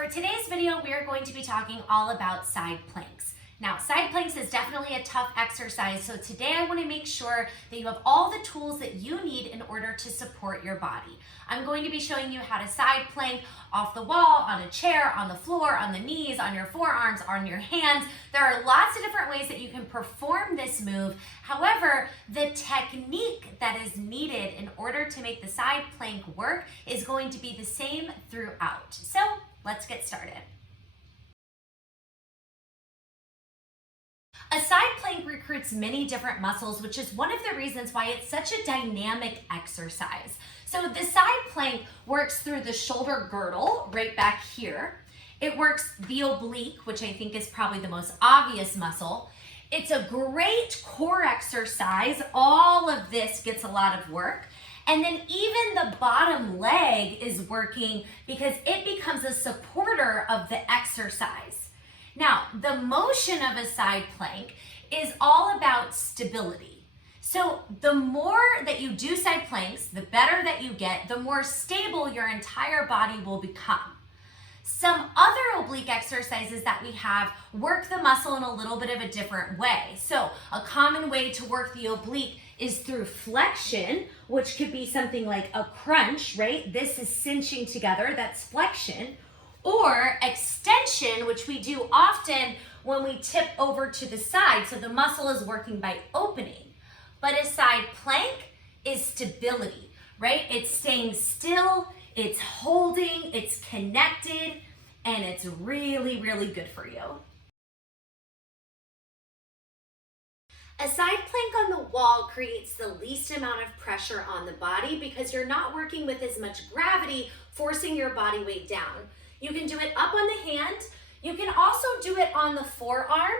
For today's video, we are going to be talking all about side planks. Now, side planks is definitely a tough exercise, so today I want to make sure that you have all the tools that you need in order to support your body. I'm going to be showing you how to side plank off the wall, on a chair, on the floor, on the knees, on your forearms, on your hands. There are lots of different ways that you can perform this move. However, the technique that is needed in order to make the side plank work is going to be the same throughout. So let's get started. A side plank recruits many different muscles, which is one of the reasons why it's such a dynamic exercise. So the side plank works through the shoulder girdle right back here. It works the oblique, which I think is probably the most obvious muscle. It's a great core exercise. All of this gets a lot of work. And then even the bottom leg is working because it becomes a supporter of the exercise. Now, the motion of a side plank is all about stability. So the more that you do side planks, the better that you get, the more stable your entire body will become. Some other oblique exercises that we have work the muscle in a little bit of a different way. So a common way to work the oblique is through flexion, which could be something like a crunch, right? This is cinching together, that's flexion. Or extension, which we do often when we tip over to the side, so the muscle is working by opening. But a side plank is stability, right? It's staying still, it's holding, it's connected, and it's really, really good for you. A side plank on the wall creates the least amount of pressure on the body because you're not working with as much gravity, forcing your body weight down. You can do it up on the hand. You can also do it on the forearm.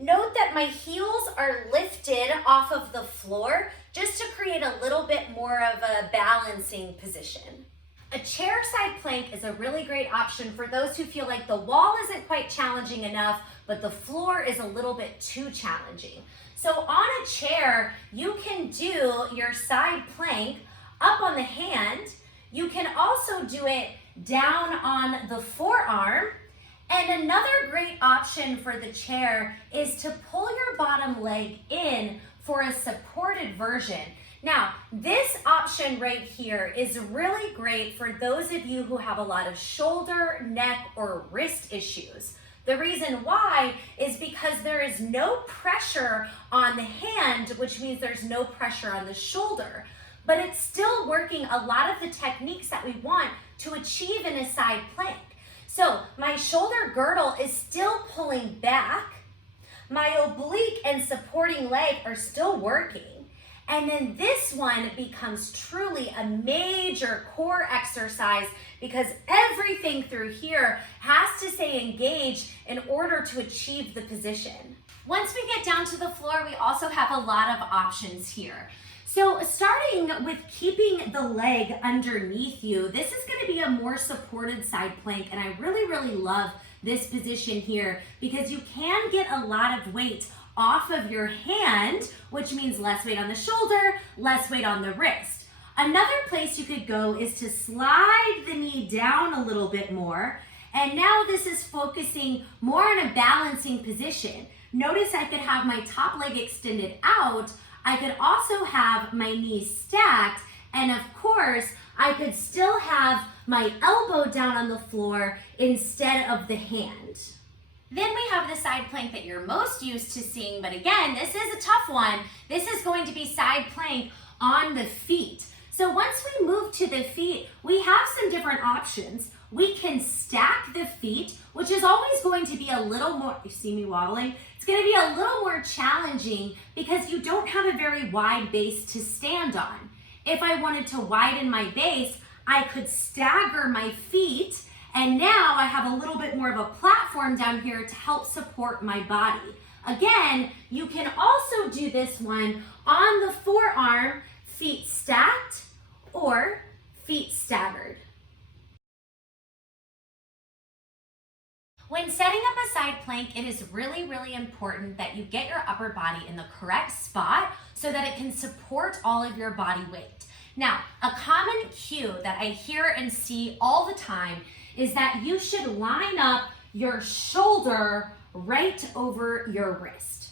Note that my heels are lifted off of the floor just to create a little bit more of a balancing position. A chair side plank is a really great option for those who feel like the wall isn't quite challenging enough, but the floor is a little bit too challenging. So on a chair, you can do your side plank up on the hand. You can also do it down on the forearm. And another great option for the chair is to pull your bottom leg in for a supported version. Now, this option right here is really great for those of you who have a lot of shoulder, neck, or wrist issues. The reason why is because there is no pressure on the hand, which means there's no pressure on the shoulder, but it's still working a lot of the techniques that we want to achieve in a side plank. So my shoulder girdle is still pulling back, my oblique and supporting leg are still working, and then this one becomes truly a major core exercise because everything through here has to stay engaged in order to achieve the position. Once we get down to the floor, we also have a lot of options here. So starting with keeping the leg underneath you, this is going to be a more supported side plank, and I really, really love this position here because you can get a lot of weight off of your hand, which means less weight on the shoulder, less weight on the wrist. Another place you could go is to slide the knee down a little bit more, and now this is focusing more on a balancing position. Notice I could have my top leg extended out, I could also have my knees stacked, and of course, I could still have my elbow down on the floor instead of the hand. Then we have the side plank that you're most used to seeing, but again, this is a tough one. This is going to be side plank on the feet. So once we move to the feet, we have some different options. We can stack the feet, which is always going to be a little more, you see me wobbling? It's going to be a little more challenging because you don't have a very wide base to stand on. If I wanted to widen my base, I could stagger my feet, and now I have a little bit more of a platform down here to help support my body. Again, you can also do this one on the forearm, feet stacked or feet staggered. When setting up a side plank, it is really, really important that you get your upper body in the correct spot so that it can support all of your body weight. Now, a common cue that I hear and see all the time is that you should line up your shoulder right over your wrist.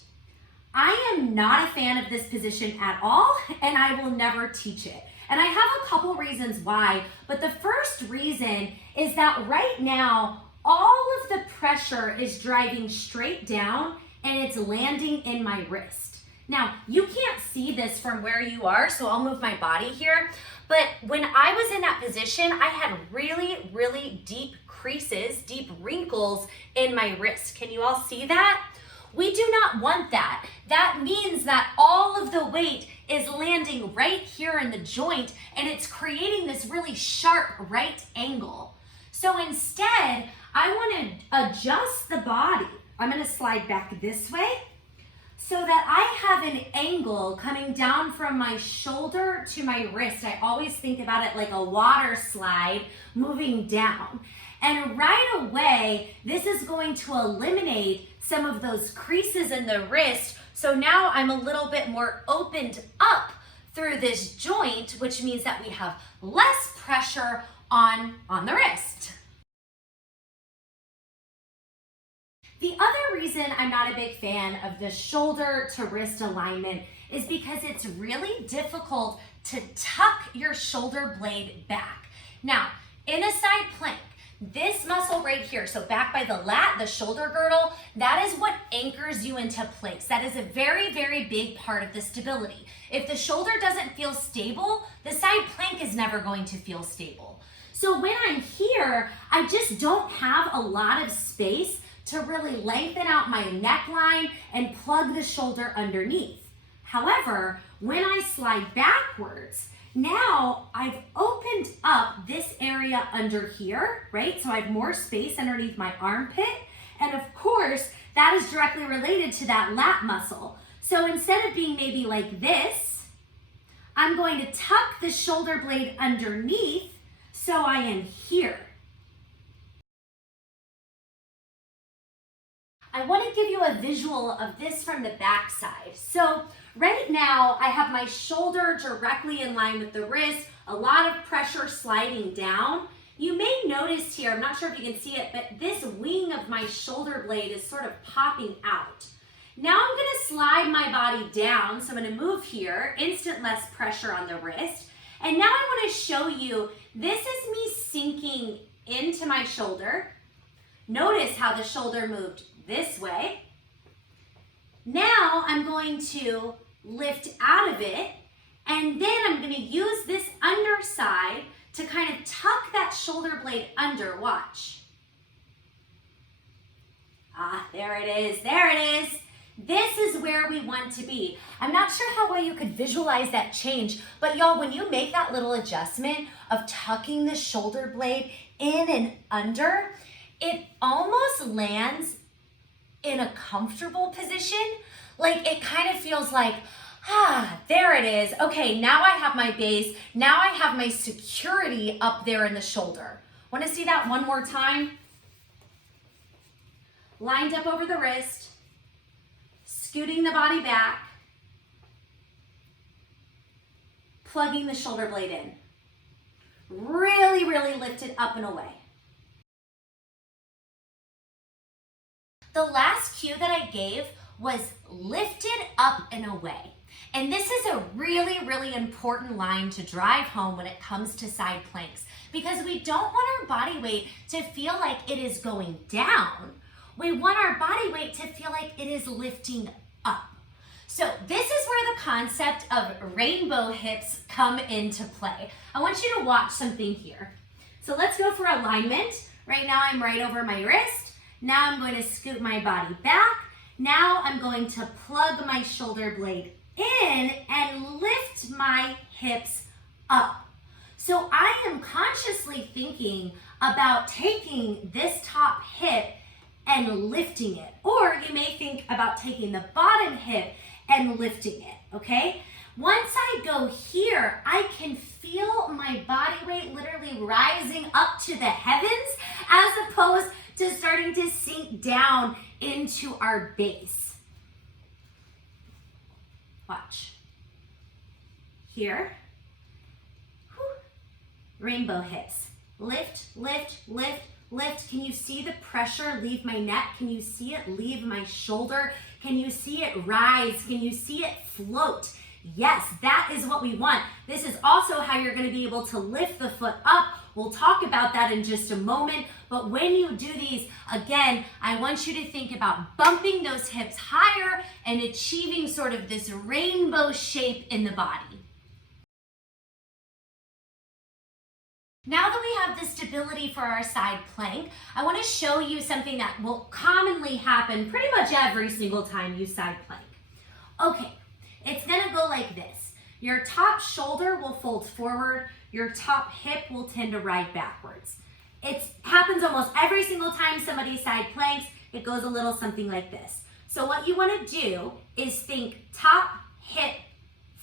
I am not a fan of this position at all, and I will never teach it. And I have a couple reasons why, but the first reason is that right now, all of the pressure is driving straight down and it's landing in my wrist. Now, you can't see this from where you are, so I'll move my body here. But when I was in that position, I had really, really deep creases, deep wrinkles in my wrist. Can you all see that? We do not want that. That means that all of the weight is landing right here in the joint and it's creating this really sharp right angle. So instead, I want to adjust the body. I'm going to slide back this way so that I have an angle coming down from my shoulder to my wrist. I always think about it like a water slide moving down. And right away, this is going to eliminate some of those creases in the wrist. So now I'm a little bit more opened up through this joint, which means that we have less pressure on the wrist. The other reason I'm not a big fan of the shoulder to wrist alignment is because it's really difficult to tuck your shoulder blade back. Now, in a side plank, this muscle right here, so back by the lat, the shoulder girdle, that is what anchors you into place. That is a very, very big part of the stability. If the shoulder doesn't feel stable, the side plank is never going to feel stable. So when I'm here, I just don't have a lot of space to really lengthen out my neckline and plug the shoulder underneath. However, when I slide backwards, now I've opened up this area under here, right? So I have more space underneath my armpit. And of course, that is directly related to that lat muscle. So instead of being maybe like this, I'm going to tuck the shoulder blade underneath so I am here. I want to give you a visual of this from the back side. So right now I have my shoulder directly in line with the wrist, a lot of pressure sliding down. You may notice here, I'm not sure if you can see it, but this wing of my shoulder blade is sort of popping out. Now I'm going to slide my body down, so I'm going to move here, instant less pressure on the wrist. And now I want to show you, this is me sinking into my shoulder. Notice how the shoulder moved this way. Now I'm going to lift out of it, and then I'm going to use this underside to kind of tuck that shoulder blade under. Watch. Ah, there it is, there it is. This is where we want to be. I'm not sure how well you could visualize that change, but y'all, when you make that little adjustment of tucking the shoulder blade in and under, it almost lands in a comfortable position. Like it kind of feels like, there it is. Okay, now I have my base. Now I have my security up there in the shoulder. Want to see that one more time? Lined up over the wrist, scooting the body back, plugging the shoulder blade in. Really, really lift it up and away. The last cue that I gave was lifted up and away. And this is a really, really important line to drive home when it comes to side planks, because we don't want our body weight to feel like it is going down. We want our body weight to feel like it is lifting up. So this is where the concept of rainbow hips come into play. I want you to watch something here. So let's go for alignment. Right now I'm right over my wrist. Now I'm going to scoot my body back. Now I'm going to plug my shoulder blade in and lift my hips up. So I am consciously thinking about taking this top hip and lifting it. Or you may think about taking the bottom hip and lifting it, okay? Once I go here, I can feel my body weight literally rising up to the heavens as opposed to starting to sink down into our base. Watch. Here. Whew. Rainbow hips. Lift, lift, lift, lift? Can you see the pressure leave my neck? Can you see it leave my shoulder? Can you see it rise? Can you see it float? Yes, that is what we want. This is also how you're going to be able to lift the foot up. We'll talk about that in just a moment. But when you do these, again, I want you to think about bumping those hips higher and achieving sort of this rainbow shape in the body. Now that we have the stability for our side plank, I want to show you something that will commonly happen pretty much every single time you side plank. Okay, it's gonna go like this. Your top shoulder will fold forward, your top hip will tend to ride backwards. It happens almost every single time somebody side planks, it goes a little something like this. So what you wanna do is think top, hip,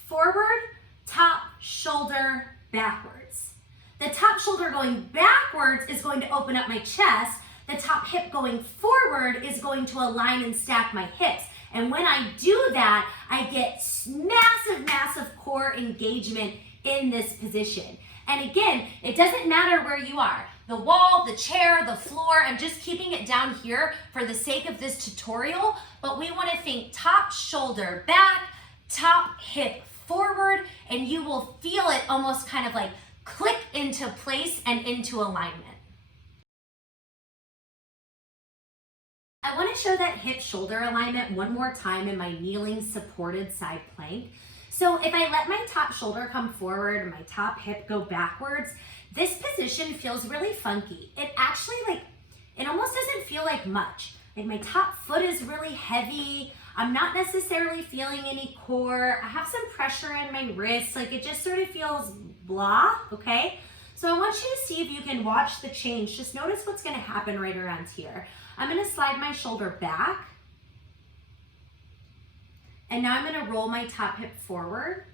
forward, top, shoulder, backwards. The top shoulder going backwards is going to open up my chest. The top hip going forward is going to align and stack my hips. And when I do that, I get massive, massive core engagement in this position. And again, it doesn't matter where you are. The wall, the chair, the floor, I'm just keeping it down here for the sake of this tutorial, but we want to think top shoulder back, top hip forward, and you will feel it almost kind of like click into place and into alignment. I want to show that hip shoulder alignment one more time in my kneeling supported side plank. So if I let my top shoulder come forward and my top hip go backwards, this position feels really funky. It actually it almost doesn't feel like much. Like my top foot is really heavy. I'm not necessarily feeling any core. I have some pressure in my wrists. Like it just sort of feels blah, okay? So I want you to see if you can watch the change. Just notice what's gonna happen right around here. I'm gonna slide my shoulder back. And now I'm gonna roll my top hip forward.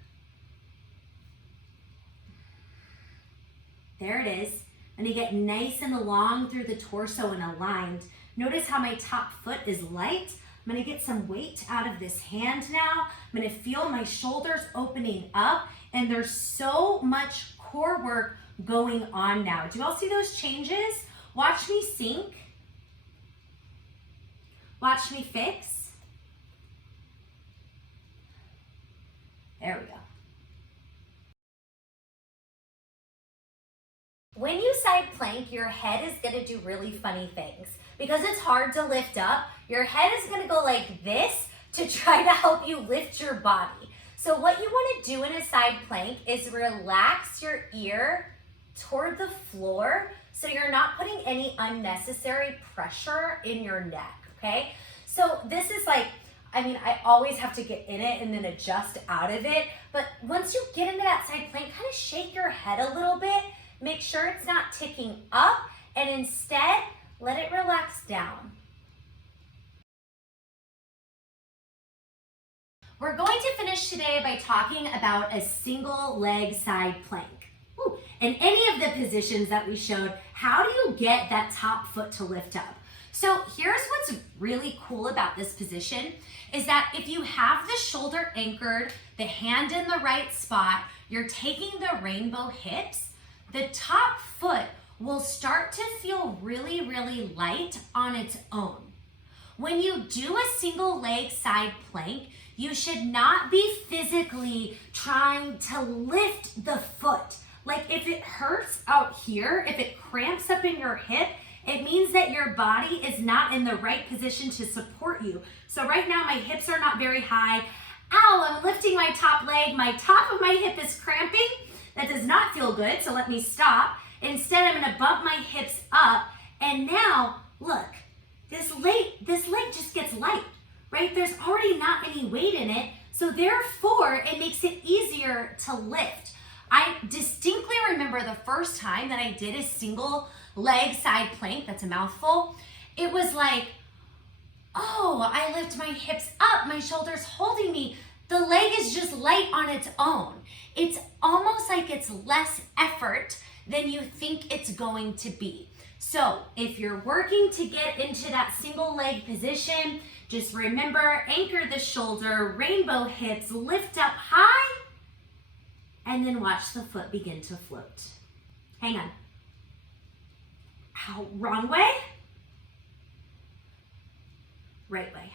There it is. And you get nice and long through the torso and aligned. Notice how my top foot is light. I'm gonna get some weight out of this hand now. I'm gonna feel my shoulders opening up, and there's so much core work going on now. Do you all see those changes? Watch me sink. Watch me fix. There we go. When you side plank, your head is gonna do really funny things. Because it's hard to lift up, your head is gonna go like this to try to help you lift your body. So what you wanna do in a side plank is relax your ear toward the floor so you're not putting any unnecessary pressure in your neck, okay? So this is like, I always have to get in it and then adjust out of it, but once you get into that side plank, kind of shake your head a little bit, make sure it's not ticking up, and instead, let it relax down. We're going to finish today by talking about a single leg side plank. Ooh. In any of the positions that we showed, how do you get that top foot to lift up? So here's what's really cool about this position is that if you have the shoulder anchored, the hand in the right spot, you're taking the rainbow hips, the top foot will start to feel really, really light on its own. When you do a single leg side plank, you should not be physically trying to lift the foot. Like if it hurts out here, if it cramps up in your hip, it means that your body is not in the right position to support you. So right now my hips are not very high. Ow, I'm lifting my top leg. My top of my hip is cramping. That does not feel good, so let me stop. Instead, I'm gonna bump my hips up, and now, look, this leg just gets light, right? There's already not any weight in it, so therefore, it makes it easier to lift. I distinctly remember the first time that I did a single leg side plank, that's a mouthful, it was like, oh, I lift my hips up, my shoulders holding me, the leg is just light on its own. It's almost like it's less effort than you think it's going to be. So if you're working to get into that single leg position, just remember, anchor the shoulder, rainbow hips, lift up high, and then watch the foot begin to float. Hang on. Wrong way. Right way.